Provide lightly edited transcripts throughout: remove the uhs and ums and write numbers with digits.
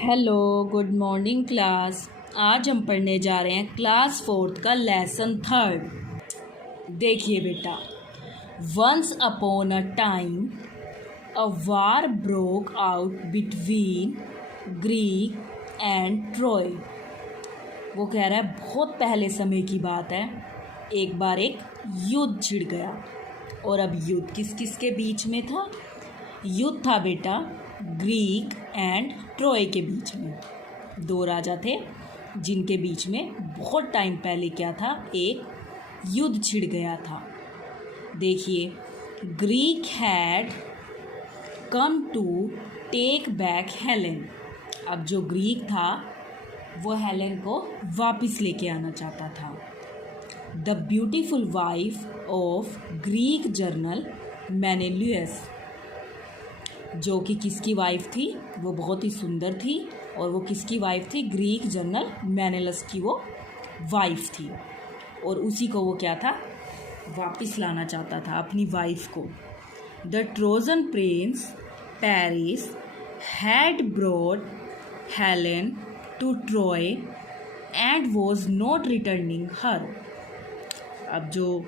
Hello, good morning class. आज हम पढ़ने जा रहे हैं क्लास 4th का लेसन 3rd। देखिए बेटा, once upon a time a war broke out between Greek and Troy. वो कह रहा है बहुत पहले समय की बात है, एक बार एक युद्ध छिड़ गया। और अब युद्ध किस किस के बीच में था? युद्ध था बेटा ग्रीक एंड ट्रॉय के बीच में। दो राजा थे जिनके बीच में बहुत टाइम पहले क्या था, एक युद्ध छिड़ गया था। देखिए, Greek had come to take back Helen. अब जो ग्रीक था वो हेलेन को वापस लेके आना चाहता था। The beautiful wife of Greek general Menelaus, जो कि किसकी वाइफ थी? वो बहुत ही सुंदर थी। और वो किसकी वाइफ थी? ग्रीक जनरल मेनेलस की वो वाइफ थी। और उसी को वो क्या था, वापस लाना चाहता था, अपनी वाइफ को। The Trojan prince Paris had brought Helen to Troy and was not returning her. अब जो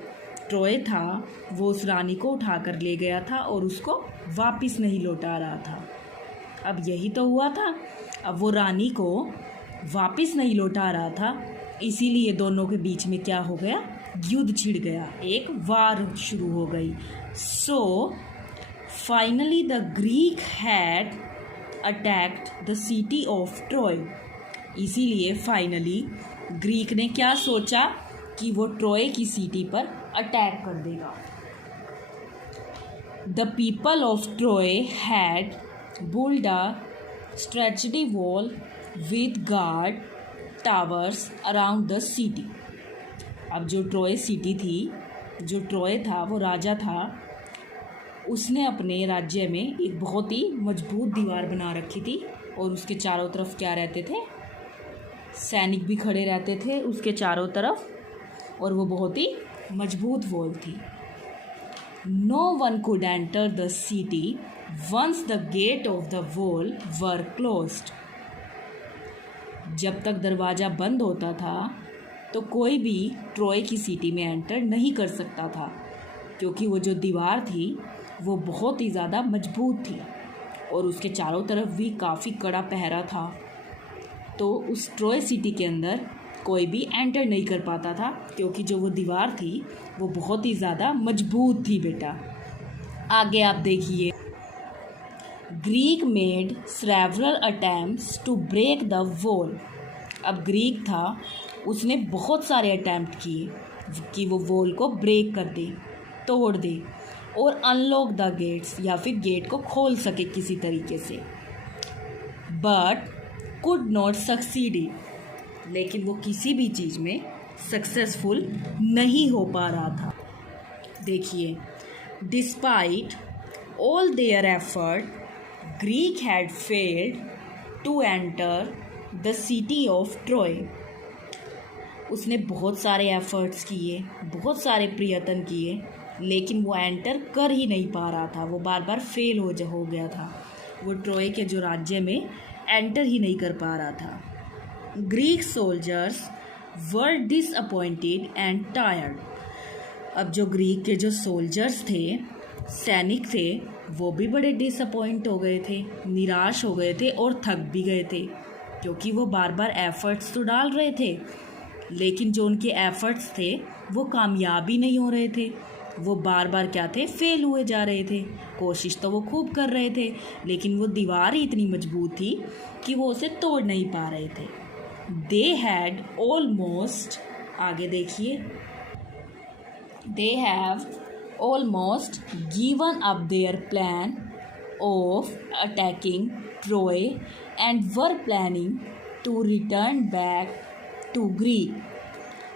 ट्रॉय था वो उस रानी को उठा कर ले गया था और उसको वापस नहीं लौटा रहा था। अब यही तो हुआ था, अब वो रानी को वापस नहीं लौटा रहा था, इसीलिए दोनों के बीच में क्या हो गया, युद्ध छिड़ गया, एक वार शुरू हो गई। So finally the Greek had attacked the city of Troy. इसीलिए फाइनली ग्रीक ने क्या सोचा कि वो ट्रॉय की सिटी पर अटैक कर देगा। The people of Troy had built a strategy wall with guard towers around the city। अब जो ट्रॉय सिटी थी, जो ट्रॉय था, वो राजा था, उसने अपने राज्य में एक बहुत ही मजबूत दीवार बना रखी थी। और उसके चारों तरफ क्या रहते थे? सैनिक भी खड़े रहते थे उसके चारों तरफ, और वो बहुत ही मजबूत वॉल थी। No one could enter the city once the gate of the wall were closed. जब तक दरवाज़ा बंद होता था तो कोई भी ट्रॉय की सिटी में एंटर नहीं कर सकता था, क्योंकि वो जो दीवार थी वो बहुत ही ज़्यादा मजबूत थी और उसके चारों तरफ भी काफ़ी कड़ा पहरा था। तो उस ट्रॉय सिटी के अंदर कोई भी एंटर नहीं कर पाता था, क्योंकि जो वो दीवार थी वो बहुत ही ज़्यादा मजबूत थी बेटा। आगे आप देखिए, Greek made several attempts to break the wall. अब ग्रीक था, उसने बहुत सारे अटैम्प्ट किए कि वो वॉल को ब्रेक कर दे, तोड़ दे और अनलॉक द गेट्स, या फिर गेट को खोल सके किसी तरीके से। बट कुड नॉट सक्सीड, लेकिन वो किसी भी चीज़ में सक्सेसफुल नहीं हो पा रहा था। देखिए, despite all their effort Greek had failed to enter the city of Troy. उसने बहुत सारे एफर्ट्स किए, बहुत सारे प्रयत्न किए, लेकिन वो एंटर कर ही नहीं पा रहा था। वो बार बार फेल हो गया था। वो ट्रॉय के जो राज्य में एंटर ही नहीं कर पा रहा था। Greek soldiers were disappointed and tired. अब जो ग्रीक के जो सोल्जर्स थे, सैनिक थे, वो भी बड़े डिसअपॉइंट हो गए थे, निराश हो गए थे और थक भी गए थे, क्योंकि वो बार बार एफर्ट्स तो डाल रहे थे, लेकिन जो उनके एफर्ट्स थे वो कामयाब ही नहीं हो रहे थे। वो बार बार क्या थे, फेल हुए जा रहे थे। कोशिश तो वो खूब कर रहे थे, लेकिन वो दीवार ही इतनी मजबूत थी कि वो उसे तोड़ नहीं पा रहे थे। दे हैड ऑलमोस्ट, आगे देखिए, they have almost given up their plan of attacking Troy and were planning to return back to Greece।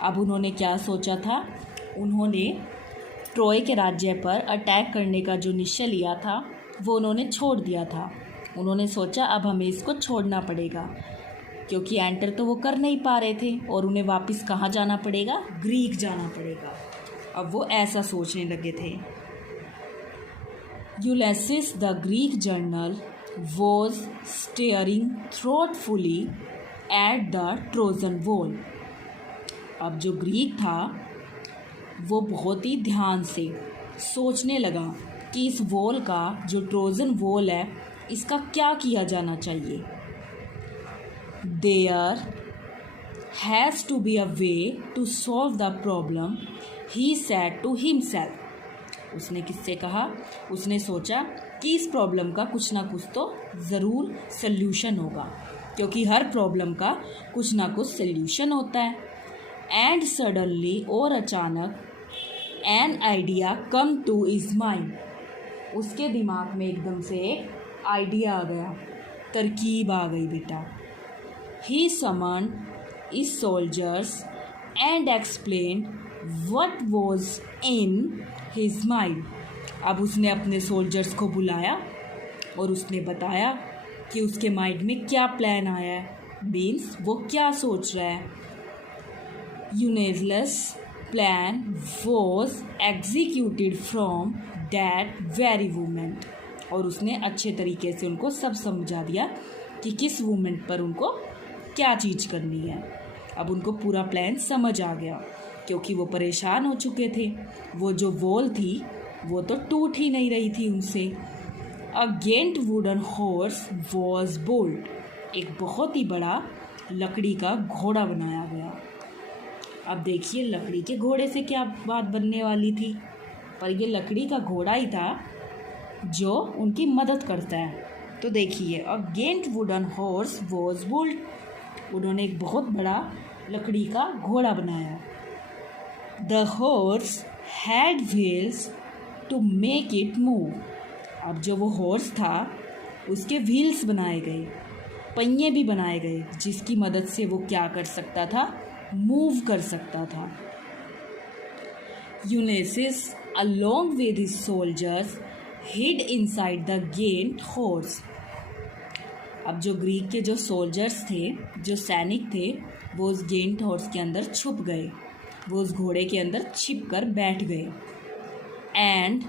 अब उन्होंने क्या सोचा था? उन्होंने ट्रॉय के राज्य पर अटैक करने का जो निश्चय लिया था वो उन्होंने छोड़ दिया था। उन्होंने सोचा अब हमें इसको छोड़ना पड़ेगा, क्योंकि एंटर तो वो कर नहीं पा रहे थे और उन्हें वापस कहाँ जाना पड़ेगा? ग्रीक जाना पड़ेगा। अब वो ऐसा सोचने लगे थे। Ulysses the Greek general was staring thoughtfully at the Trojan wall. अब जो ग्रीक था वो बहुत ही ध्यान से सोचने लगा कि इस वॉल का, जो ट्रोजन वॉल है, इसका क्या किया जाना चाहिए. There has to be a way to solve the problem, he said to himself. उसने किससे कहा? उसने सोचा कि इस प्रॉब्लम का कुछ ना कुछ तो ज़रूर सल्यूशन होगा, क्योंकि हर प्रॉब्लम का कुछ ना कुछ सल्यूशन होता है. एंड सडनली, और अचानक, an idea came to his mind. उसके दिमाग में एकदम से एक आइडिया आ गया, तरकीब आ गई बेटा. ही समन his soldiers and explained what was in his mind. अब उसने अपने सोल्जर्स को बुलाया और उसने बताया कि उसके माइंड में क्या प्लान आया है, मीन्स वो क्या सोच रहा है. यूनेजलस plan was executed from that very moment. और उसने अच्छे तरीके से उनको सब समझा दिया कि किस मोमेंट पर उनको क्या चीज़ करनी है. अब उनको पूरा प्लान समझ आ गया, क्योंकि वो परेशान हो चुके थे. वो जो वॉल थी वो तो टूट ही नहीं रही थी उनसे. A giant wooden horse was built. एक बहुत ही बड़ा लकड़ी का घोड़ा बनाया गया. अब देखिए लकड़ी के घोड़े से क्या बात बनने वाली थी, पर ये लकड़ी का घोड़ा ही था जो उनकी मदद करता है. तो देखिए, a giant wooden horse was built. उन्होंने एक बहुत बड़ा लकड़ी का घोड़ा बनाया. The horse had wheels to make it move. अब जो वो हॉर्स था उसके व्हील्स बनाए गए, पहिए भी बनाए गए, जिसकी मदद से वो क्या कर सकता था, मूव कर सकता था. यूनेसिस along with his soldiers hid inside the gained horse. अब जो ग्रीक के जो सोल्जर्स थे, जो सैनिक थे, वो उस गेंट हॉर्स के अंदर छुप गए. वो उस घोड़े के अंदर छिप कर बैठ गए. And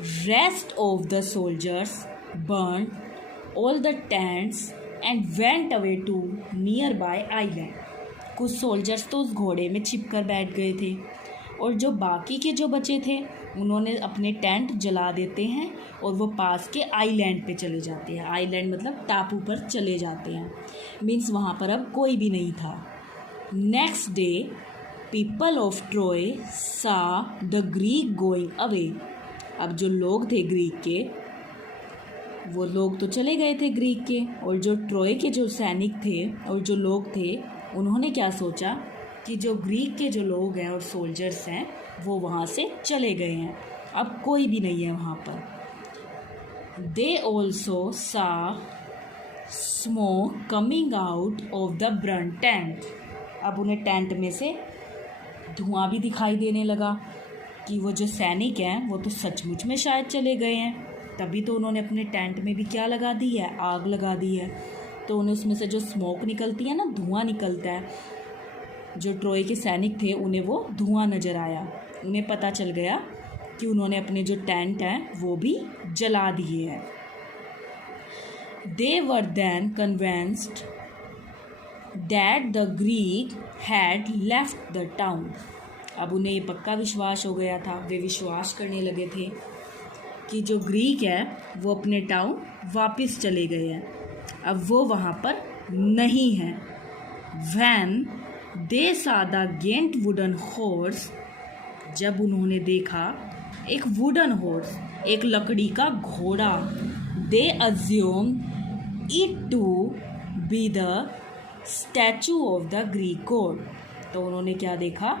rest of the soldiers burn all the tents and went away to near by island. कुछ सोल्जर्स तो उस घोड़े में छिप कर बैठ गए थे, और जो बाकी के जो बचे थे उन्होंने अपने टेंट जला देते हैं और वो पास के आइलैंड पे चले जाते हैं. आइलैंड मतलब टापू पर चले जाते हैं, मीन्स वहाँ पर अब कोई भी नहीं था. Next day people of Troy saw the Greek going away. अब जो लोग थे ग्रीक के, वो लोग तो चले गए थे ग्रीक के, और जो ट्रॉय के जो सैनिक थे और जो लोग थे, उन्होंने क्या सोचा कि जो ग्रीक के जो लोग हैं और सोल्जर्स हैं वो वहाँ से चले गए हैं, अब कोई भी नहीं है वहाँ पर. They also saw smoke coming out of the burnt tent. अब उन्हें टेंट में से धुआं भी दिखाई देने लगा कि वो जो सैनिक हैं वो तो सचमुच में शायद चले गए हैं. तभी तो उन्होंने अपने टेंट में भी क्या लगा दी है, आग लगा दी है. तो उन्हें उसमें से जो स्मोक निकलती है ना, धुआं निकलता है, जो ट्रॉय के सैनिक थे उन्हें वो धुआं नज़र आया. उन्हें पता चल गया कि उन्होंने अपने जो टेंट हैं वो भी जला दिए हैं. They were then convinced that the Greek had left the town. अब उन्हें ये पक्का विश्वास हो गया था, वे विश्वास करने लगे थे कि जो ग्रीक है वो अपने टाउन वापस चले गए हैं, अब वो वहाँ पर नहीं हैं. वैन दे सा द गेंट वुडन हॉर्स. जब उन्होंने देखा एक वुडन हॉर्स, एक लकड़ी का घोड़ा, they assume it to be the statue of the Greek god. तो उन्होंने क्या देखा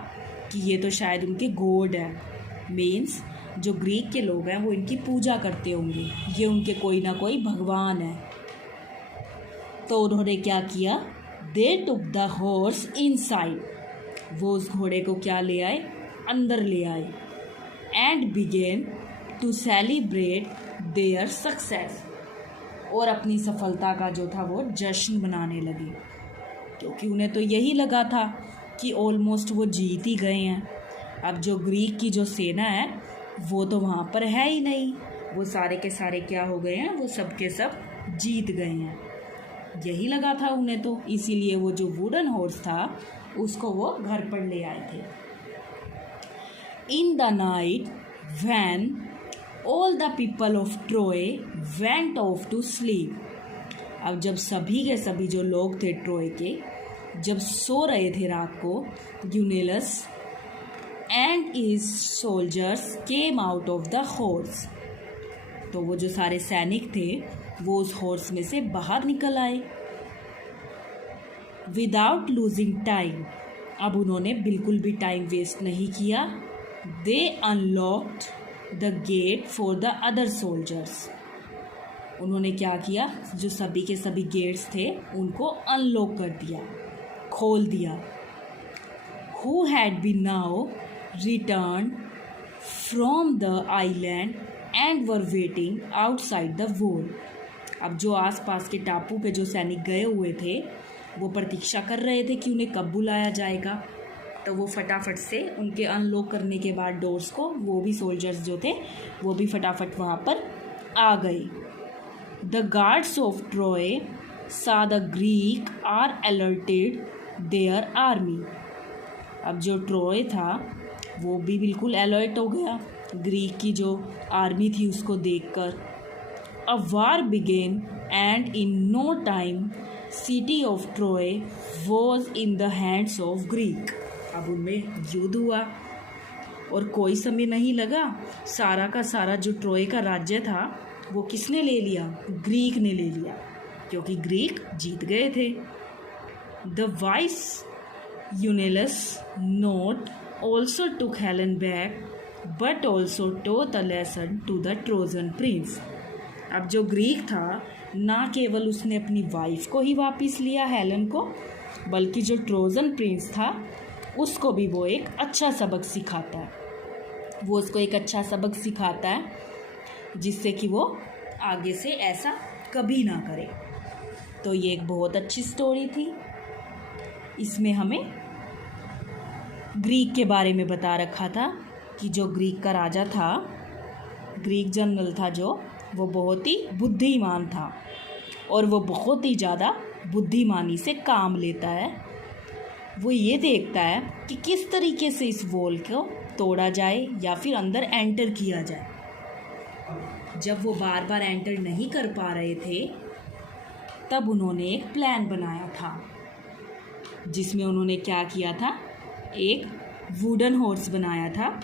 कि ये तो शायद उनके गॉड है, मीन्स जो ग्रीक के लोग हैं वो इनकी पूजा करते होंगे, ये उनके कोई ना कोई भगवान है. तो उन्होंने क्या किया, दे टुक द हॉर्स इनसाइड. वो उस घोड़े को क्या ले आए, अंदर ले आए. And begin to celebrate their success. और अपनी सफलता का जो था वो जश्न मनाने लगे, क्योंकि उन्हें तो यही लगा था कि ऑलमोस्ट वो जीत ही गए हैं. अब जो ग्रीक की जो सेना है वो तो वहाँ पर है ही नहीं, वो सारे के सारे क्या हो गए हैं, वो सब के सब जीत गए हैं। यही लगा था उन्हें, तो इसीलिए वो जो वुडन हॉर्स था उसको वो घर पर ले आए थे। In the night when all the people of Troy went off to sleep, अब जब सभी के सभी जो लोग थे ट्रोय के जब सो रहे थे रात को, Ulysses and his soldiers came out of the horse, तो वो जो सारे सैनिक थे वो उस हॉर्स में से बाहर निकल आए। विदाउट लूजिंग टाइम, अब उन्होंने बिल्कुल भी टाइम वेस्ट नहीं किया। They unlocked the gate for the other soldiers, उन्होंने क्या किया, जो सभी के सभी गेट्स थे उनको अनलॉक कर दिया, खोल दिया। Who had been now return from the island and were waiting outside the wall, अब जो आसपास के टापू पे जो सैनिक गए हुए थे वो प्रतीक्षा कर रहे थे कि उन्हें कब बुलाया जाएगा। तो वो फटाफट से उनके अनलॉक करने के बाद डोर्स को, वो भी सोल्जर्स जो थे वो भी फटाफट वहाँ पर आ गए। The guards of Troy saw the Greek are alerted their army, अब जो ट्रॉय था वो भी बिल्कुल अलर्ट हो गया ग्रीक की जो आर्मी थी उसको देखकर। A war began and in no time city of Troy was in the hands of Greek, अब उनमें युद्ध हुआ और कोई समय नहीं लगा, सारा का सारा जो ट्रॉय का राज्य था वो किसने ले लिया, ग्रीक ने ले लिया, क्योंकि ग्रीक जीत गए थे। The wise Ulysses not also took Helen back but also taught a lesson to the Trojan prince, अब जो ग्रीक था ना केवल उसने अपनी वाइफ को ही वापस लिया हेलन को, बल्कि जो ट्रोजन प्रिंस था उसको भी वो एक अच्छा सबक सिखाता है, वो उसको एक अच्छा सबक सिखाता है जिससे कि वो आगे से ऐसा कभी ना करे। तो ये एक बहुत अच्छी स्टोरी थी, इसमें हमें ग्रीक के बारे में बता रखा था कि जो ग्रीक का राजा था, ग्रीक जनरल था जो, वो बहुत ही बुद्धिमान था और वो बहुत ही ज़्यादा बुद्धिमानी से काम लेता है। वो ये देखता है कि किस तरीके से इस वॉल को तोड़ा जाए या फिर अंदर एंटर किया जाए। जब वो बार बार एंटर नहीं कर पा रहे थे तब उन्होंने एक प्लान बनाया था जिसमें उन्होंने क्या किया था, एक वुडन हॉर्स बनाया था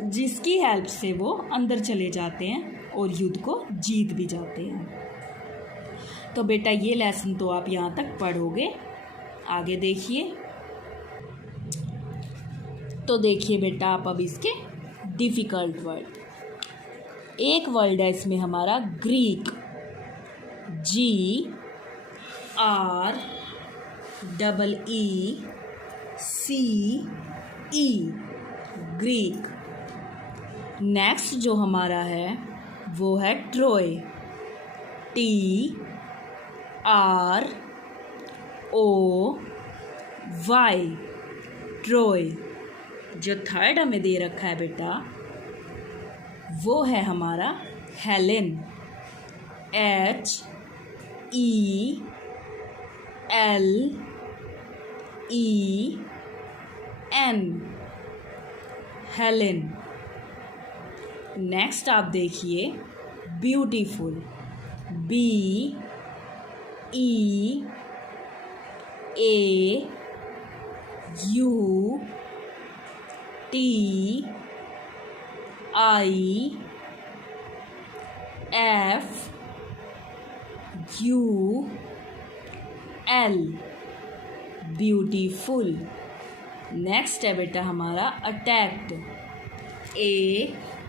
जिसकी हेल्प से वो अंदर चले जाते हैं और युद्ध को जीत भी जाते हैं। तो बेटा ये लेसन तो आप यहाँ तक पढ़ोगे, आगे देखिए। तो देखिए बेटा आप अब इसके डिफ़िकल्ट वर्ड, एक वर्ड है इसमें हमारा ग्रीक, GREEC, ग्रीक। नेक्स्ट जो हमारा है वो है ट्रोय, TROY, ट्रोय। जो थर्ड हमें दे रखा है बेटा वो है हमारा हेलेन, HELEN, हेलेन। नेक्स्ट आप देखिए ब्यूटीफुल, BEAUTIFUL, ब्यूटीफुल। नेक्स्ट है बेटा हमारा अटैक्ड, ATTACKED,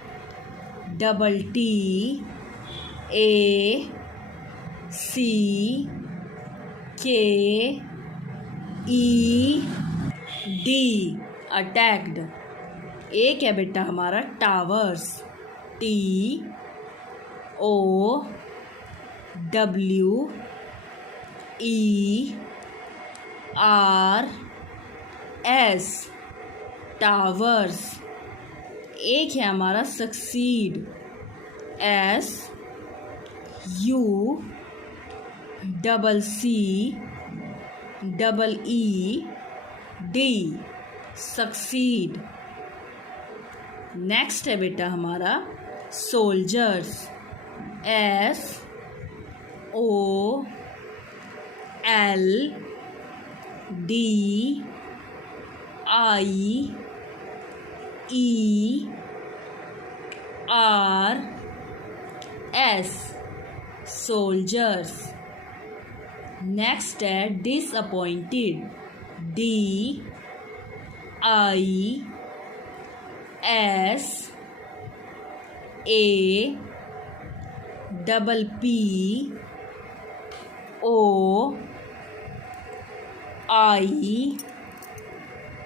अटैक्ड। एक है बेटा हमारा टावर्स, TOWERS, टावर्स। एक है हमारा succeed, U double C double E D succeed। Next है बेटा हमारा soldiers, S O L D I E R S soldiers। Next है disappointed, D I S A double P O I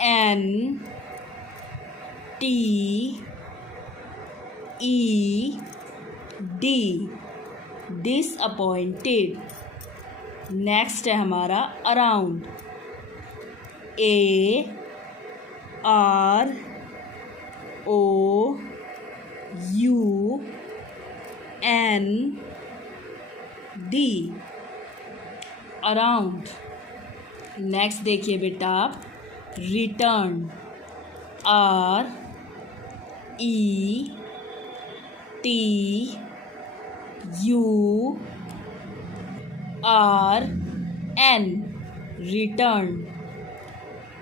N T E D disappointed. Next है हमारा around, A R O U N D around. Next देखिए बेटा आप return, R E T U R N return।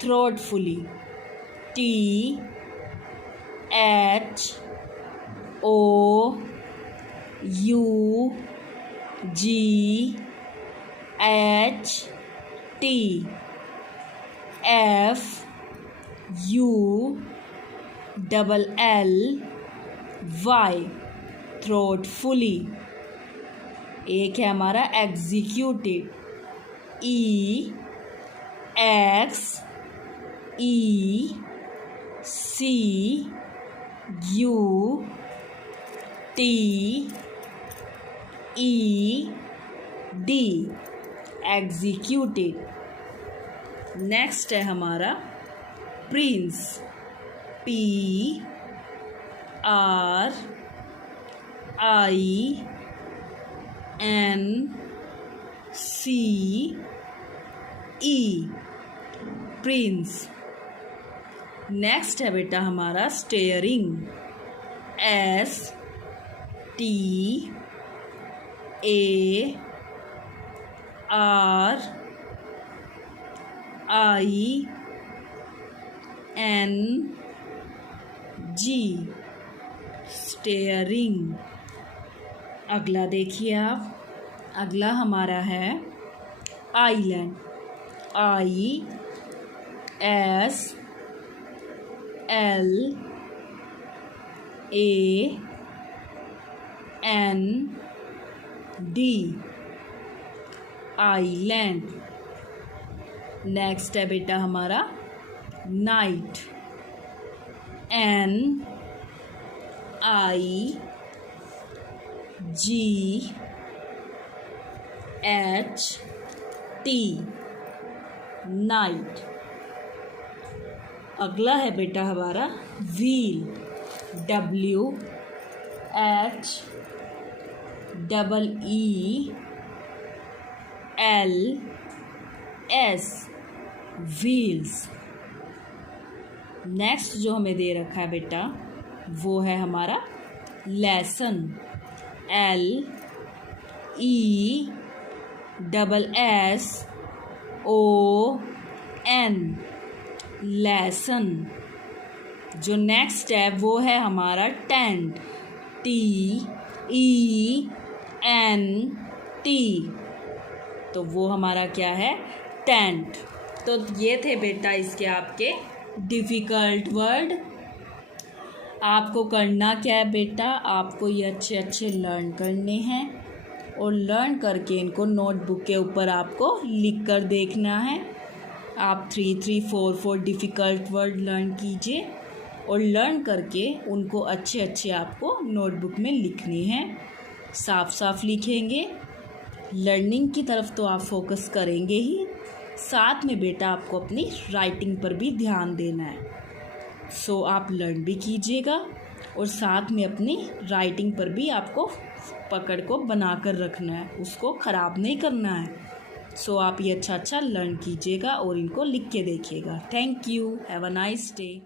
thoughtfully, T H O U G H T F U double L Y thoughtfully। एक है हमारा executive, E X E C U T E D executive. Next है हमारा Prince, P R I N C E Prince. Next है बेटा हमारा steering, S T A R I N G steering. अगला देखिए आप, अगला हमारा है island, I S L A N D island. Next है बेटा हमारा night, N I G H T night. अगला है बेटा हमारा wheel, W H double E L S wheels. Next जो हमें दे रखा है बेटा वो है हमारा lesson, L E double S O N lesson. जो नेक्स्ट है वो है हमारा tent, T E N T। तो वो हमारा क्या है, टेंट। तो ये थे बेटा इसके आपके डिफ़िकल्ट वर्ड। आपको करना क्या है बेटा, आपको ये अच्छे अच्छे लर्न करने हैं और लर्न करके इनको नोटबुक के ऊपर आपको लिख कर देखना है। आप 3, 3, 4, 4 डिफ़िकल्ट वर्ड लर्न कीजिए और लर्न करके उनको अच्छे अच्छे आपको नोटबुक में लिखने हैं। साफ साफ लिखेंगे, लर्निंग की तरफ तो आप फोकस करेंगे ही, साथ में बेटा आपको अपनी राइटिंग पर भी ध्यान देना है। सो आप लर्न भी कीजिएगा और साथ में अपनी राइटिंग पर भी आपको पकड़ को बना कर रखना है, उसको ख़राब नहीं करना है। सो आप ये अच्छा अच्छा लर्न कीजिएगा और इनको लिख के देखिएगा। Thank you, have a nice day.